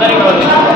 మరియు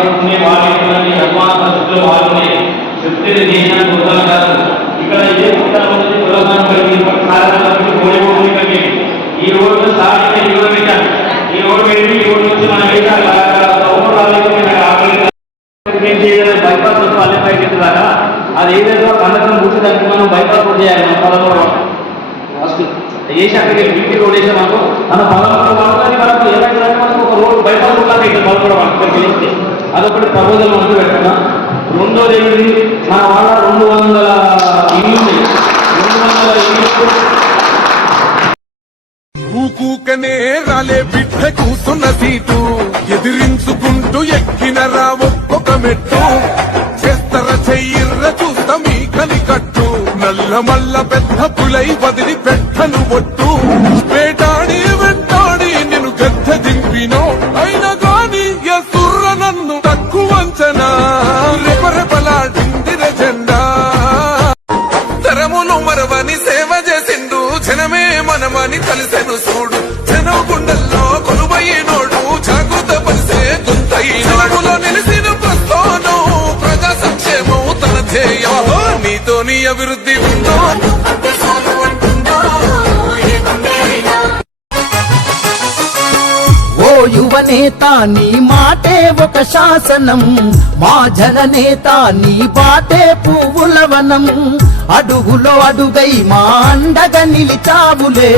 చేసాము వాళ్ళు ఎక్కున్నాయి వాళ్ళు వాళ్ళని చెప్తే దేశానికి ఉత్తరం కాదు. ఇక్కడ ఏ ఉత్తరం ఉంది? కులసాన్ని కలిగి కార్యక్రమం కోడిపోతుంది కలిగి. ఈ రోడ్డు సాధించే ఈ రోడ్డు పెట్టాను ఈ రోడ్డు పెట్టి ఈ రోడ్డు నుంచి మనం బైపాస్ పైకి అది ఏదైతే మనం బైపాస్ చేయాలి మన ఫస్ట్ చేసి అక్కడికి బీపీ రోడ్ మన వాళ్ళని మనకు ఏదైతే మనకు ఒక రోడ్ బైపాస్ ఇక్కడ వాళ్ళకి తెలిస్తే అదొకటి ప్రపోజల్ మనకు పెట్టుకున్నాం రెండోది ఏంటి మన వాళ్ళ రెండు వందల ఇల్లు రెండు వందల ఇల్లు. ఊకూకనే రాలే బిడ్డ కూసున్న సీటు. ఎదిరించుకుంటూ ఎక్కిన రా ఒక్కొక్క మెట్టు. చేస్తర చెయ్యిర్ర చూస్తా మీ కని కట్టు నల్ల మల్ల పెద్ద పులై వదిలి పెట్టను ఒట్టు. జెండా. తరములు మరవని సేవ చేసిండు. జనమే మనమని కలిసెను చూడు. జనం గుండెల్లో కొలువైనోడు. జాగృత పరిసే గుంతైనలో నిలిసిన ప్రస్థానం. ప్రజా సంక్షేమం తన ధ్యేయం. నీతోని అభివృద్ధి ఉందో ఓ యువనేత నీ మా ఒక శాసనం. మా జననేత నీ బాటే పువ్వుల వనం. అడుగులో అడుగై మా అండగా నిలిచావులే.